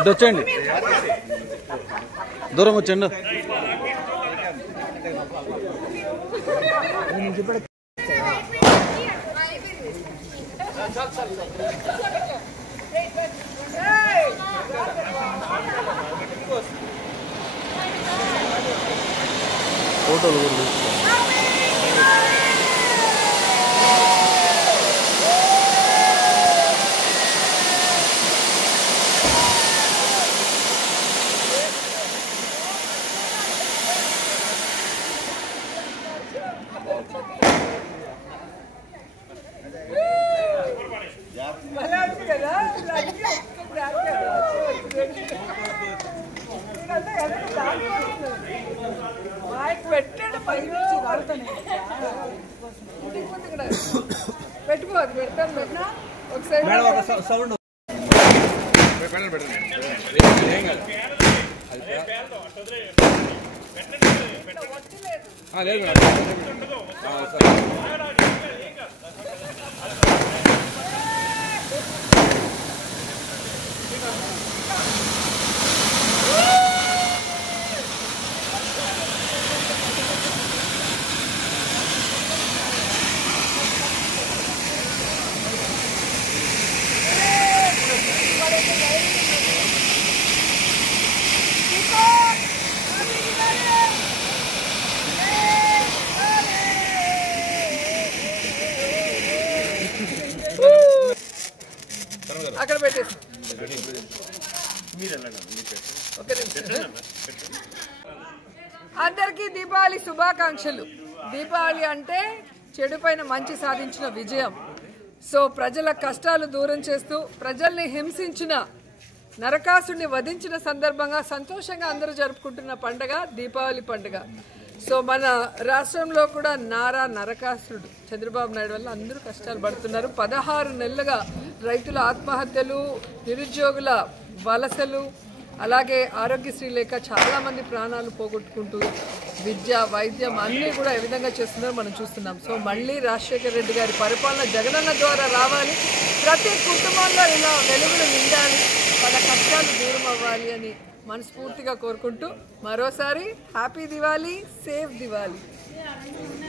ఇటు వచ్చేయండి, దూరం వచ్చేయండి. ఫోటోలు కూడా పెట్టుకోవద్దు, పెడతాను ఒకసారి అక్కడ పెట్టేసి అందరికీ దీపావళి శుభాకాంక్షలు. దీపావళి అంటే చెడు పైన మంచి సాధించిన విజయం. సో ప్రజల కష్టాలు దూరం చేస్తూ ప్రజల్ని హింసించిన నరకాసుడిని వధించిన సందర్భంగా సంతోషంగా అందరూ జరుపుకుంటున్న పండుగ దీపావళి పండుగ. సో మన రాష్ట్రంలో కూడా నరకాసురుడు చంద్రబాబు నాయుడు వల్ల అందరూ కష్టాలు పడుతున్నారు. 16 నెలలుగా రైతుల ఆత్మహత్యలు, నిరుద్యోగుల వలసలు, అలాగే ఆరోగ్యశ్రీ లేక చాలామంది ప్రాణాలు పోగొట్టుకుంటూ విద్య, వైద్యం అన్నీ కూడా ఏ విధంగా చేస్తున్నారో మనం చూస్తున్నాం. సో మళ్ళీ రాజశేఖర రెడ్డి గారి పరిపాలన జగనన్న ద్వారా రావాలి, ప్రతి కుటుంబంలో ఇలా వెలుగులు నిండాలి, వాళ్ళ కష్టాలు దూరం అవ్వాలి అని మనస్ఫూర్తిగా కోరుకుంటూ మరోసారి హ్యాపీ దివాళీ, సేఫ్ దివాళీ.